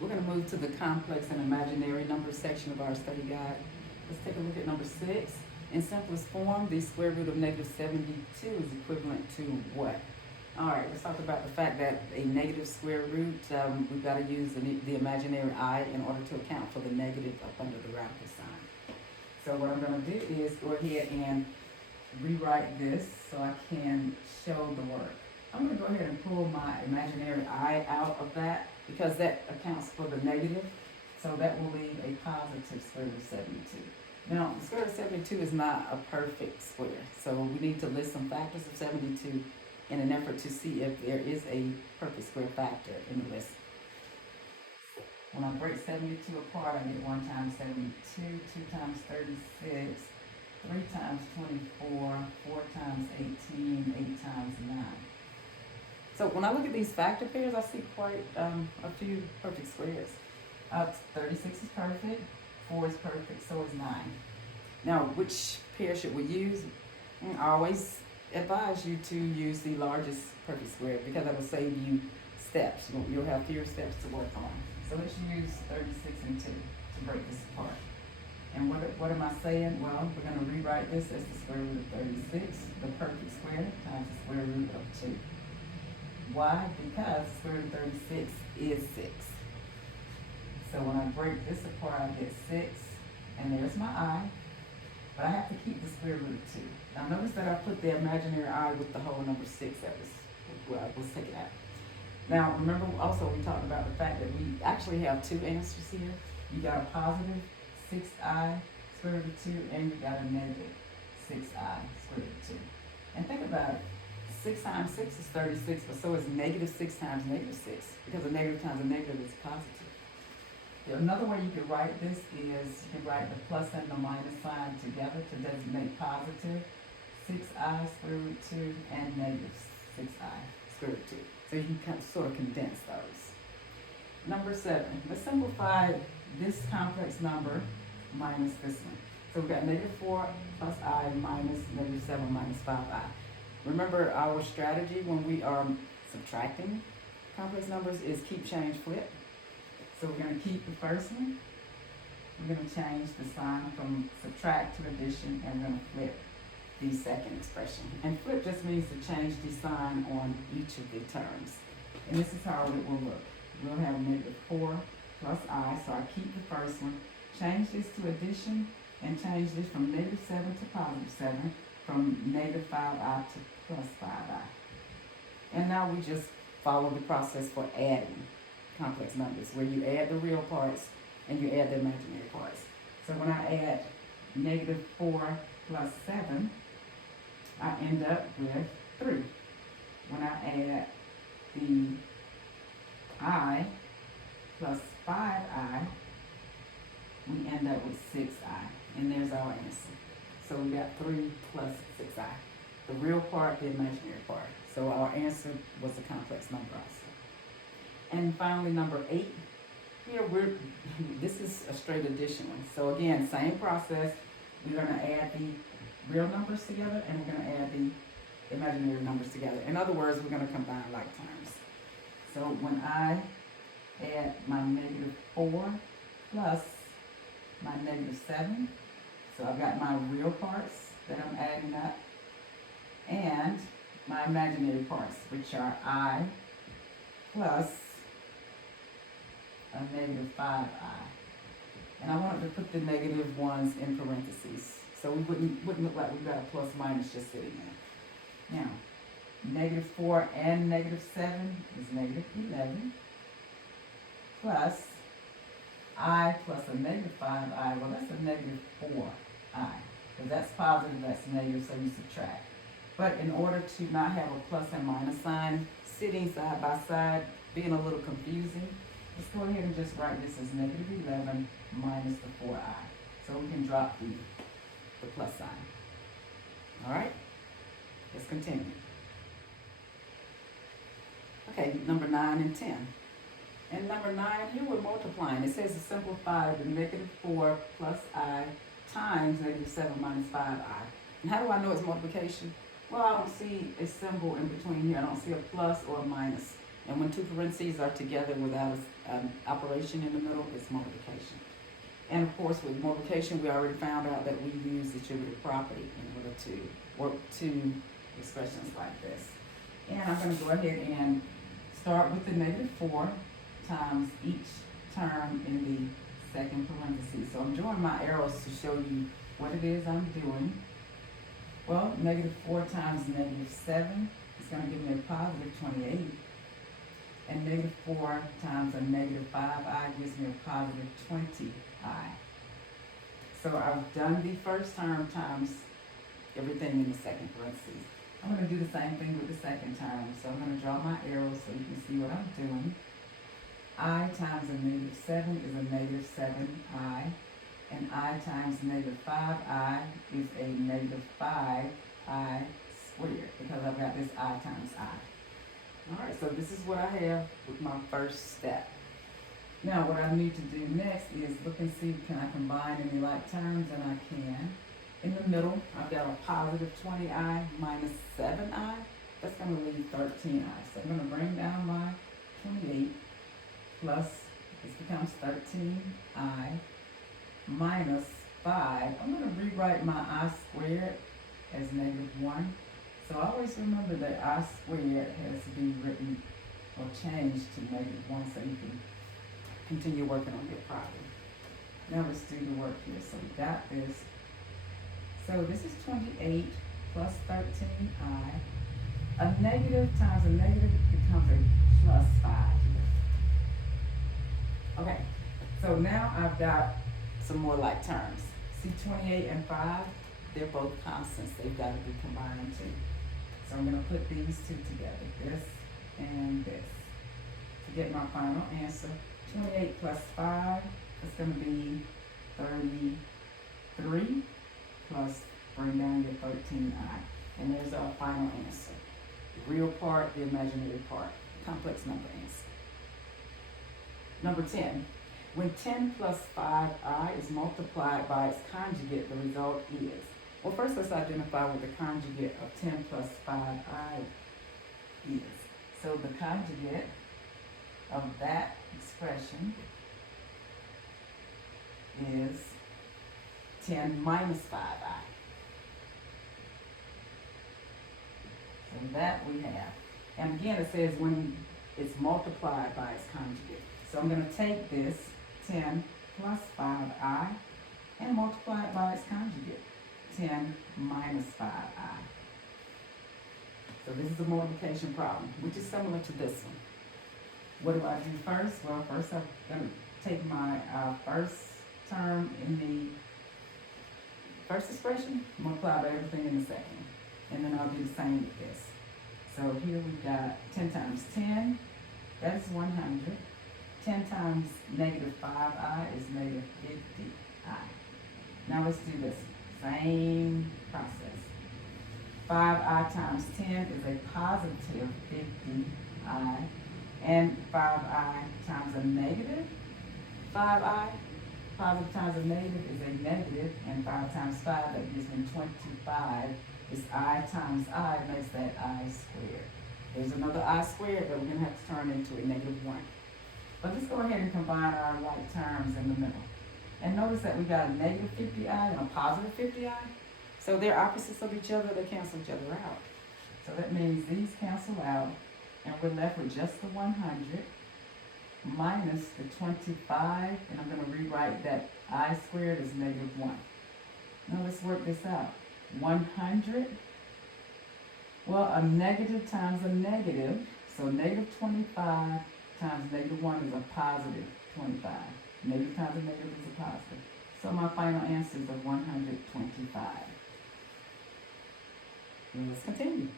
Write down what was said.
We're going to move to the complex and imaginary number section of our study guide. Let's take a look at number 6. In simplest form, the square root of negative 72 is equivalent to what? All right, let's talk about the fact that a negative square root, we've got to use the imaginary I in order to account for the negative up under the radical sign. So what I'm going to do is go ahead and rewrite this so I can show the work. I'm going to go ahead and pull my imaginary I out of that because that accounts for the negative. So that will leave a positive square root of 72. Now, the square root of 72 is not a perfect square. So we need to list some factors of 72 in an effort to see if there is a perfect square factor in the list. When I break 72 apart, I get 1 times 72, 2 times 36, 3 times 24, 4 times 18, 8 times 9. So when I look at these factor pairs, I see quite a few perfect squares. 36 is perfect, 4 is perfect, so is 9. Now, which pair should we use? I always advise you to use the largest perfect square because that will save you steps. You'll have fewer steps to work on. So let's use 36 and 2 to break this apart. And what am I saying? Well, we're going to rewrite this as the square root of 36, the perfect square, times the square root of 2. Why? Because the square root of 36 is 6. So when I break this apart, I get 6, and there's my I, but I have to keep the square root of 2. Now notice that I put the imaginary I with the whole number 6 that was taken out. Now remember also we talked about the fact that we actually have 2 answers here. You got a positive 6I square root of 2, and you got a negative 6I square root of 2. And think about it. 6 times 6 is 36, but so is negative 6 times negative 6, because a negative times a negative is positive. Another way you could write this is you can write the plus and the minus sign together to designate positive 6I square root 2 and negative 6I square root 2. So you can sort of condense those. Number 7, let's simplify this complex number minus this one. So we've got negative 4 plus I minus negative 7 minus 5I. Remember our strategy when we are subtracting complex numbers is keep, change, flip. So we're going to keep the first one. We're going to change the sign from subtract to addition, and we're going to flip the second expression. And flip just means to change the sign on each of the terms. And this is how it will look. We'll have negative 4 plus I, so I keep the first one, change this to addition, and change this from negative 7 to positive 7, from negative 5I to plus 5I. And now we just follow the process for adding complex numbers, where you add the real parts and you add the imaginary parts. So when I add negative 4 plus 7, I end up with 3. When I add the I plus 5I, we end up with 6I, and there's our answer. So we got 3 plus 6I. The real part, the imaginary part. So our answer was a complex number also. And finally, number 8. Here this is a straight addition one. So again, same process. We're going to add the real numbers together, and we're going to add the imaginary numbers together. In other words, we're going to combine like terms. So when I add my negative 4 plus my negative 7, so I've got my real parts that I'm adding up, and my imaginary parts, which are I plus a negative 5I. And I wanted to put the negative ones in parentheses, so we wouldn't look like we've got a plus minus just sitting there. Now, negative 4 and negative 7 is negative 11, plus I plus a negative 5I, well that's a negative 4I, because that's positive, that's negative, so you subtract. But in order to not have a plus and minus sign sitting side by side, being a little confusing, let's go ahead and just write this as negative 11 minus the 4I. So we can drop the plus sign. All right, let's continue. Okay, number 9 and 10. And number 9, here we're multiplying. It says to simplify the negative 4 plus I times negative 7 minus 5I. And how do I know it's multiplication? Well, I don't see a symbol in between here. I don't see a plus or a minus. And when two parentheses are together without an operation in the middle, it's multiplication. And of course, with multiplication, we already found out that we use distributive property in order to work two expressions like this. And I'm going to go ahead and start with the -4 times each term in the second parenthesis. So I'm drawing my arrows to show you what it is I'm doing. Well, -4 times -7 is going to give me a positive 28. And -4 times a -5i gives me a positive 20i. So I've done the first term times everything in the second parentheses. I'm going to do the same thing with the second term. So I'm going to draw my arrows so you can see what I'm doing. I times a -7 is a -7i. And I times -5i is a -5i squared, because I've got this I times I. Alright, so this is what I have with my first step. Now what I need to do next is look and see, can I combine any like terms? And I can. In the middle, I've got a positive 20i minus 7i. That's going to leave 13i. So I'm going to bring down my 28 plus, this becomes 13i minus 5. I'm going to rewrite my I squared as -1. So always remember that I squared has to be written or changed to -1 so you can continue working on your problem. Now let's do the work here. So we got this. So this is 28 plus 13i. A negative times a negative becomes a plus 5 here. Okay, so now I've got some more like terms. See 28 and 5, they're both constants. They've got to be combined too. So I'm going to put these two together, this and this, to get my final answer. 28 plus 5 is going to be 33 plus, bring down your 13i. And there's our final answer. The real part, the imaginary part, complex number answer. Number 10. When 10 plus 5i is multiplied by its conjugate, the result is. Well, first let's identify what the conjugate of 10 plus 5i is. So the conjugate of that expression is 10 minus 5i. So that we have. And again, it says when it's multiplied by its conjugate. So I'm going to take this 10 plus 5i and multiply it by its conjugate, 10 minus 5i. So this is a multiplication problem, which is similar to this one. What do I do first? Well, first I'm going to take my first term in the first expression, multiply by everything in the second. And then I'll do the same with this. So here we've got 10 times 10, that is 100. 10 times -5i is -50i. Now let's do this same process. 5i times 10 is a positive 50i, and 5i times a negative 5i, positive times a negative is a negative, and 5 times 5, that gives me 25, is I times I, makes that I squared. There's another I squared that we're going to have to turn into a -1. But let's go ahead and combine our like terms in the middle. And notice that we got a -50i and a positive 50i. So they're opposites of each other, they cancel each other out. So that means these cancel out, and we're left with just the 100 minus the 25, and I'm going to rewrite that I squared as -1. Now let's work this out. 100, well, a negative times a negative, so -25 times -1 is a positive 25. Negative times a negative is a positive. So my final answer is a 125. Let's continue.